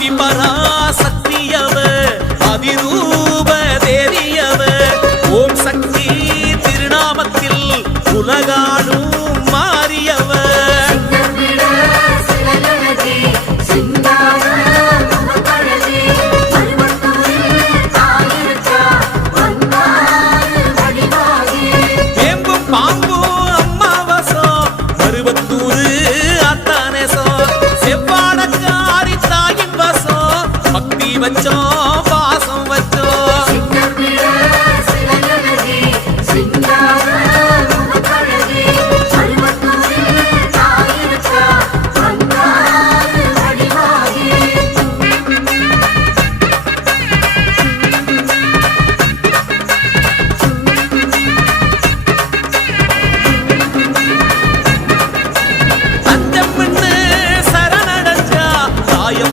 ஆதி பராசக்தியவ அதிரூப தேவியவ ஓம் சக்தி திருநாமத்தில் உலகாடும் மாறியவ வேம்பும் பாம்பும் அம்மாவசம் மருவத்தூரு அத்தானேசம் செவ்வாடக்காரி தாயின் வசம் பக்தி வச்சோம்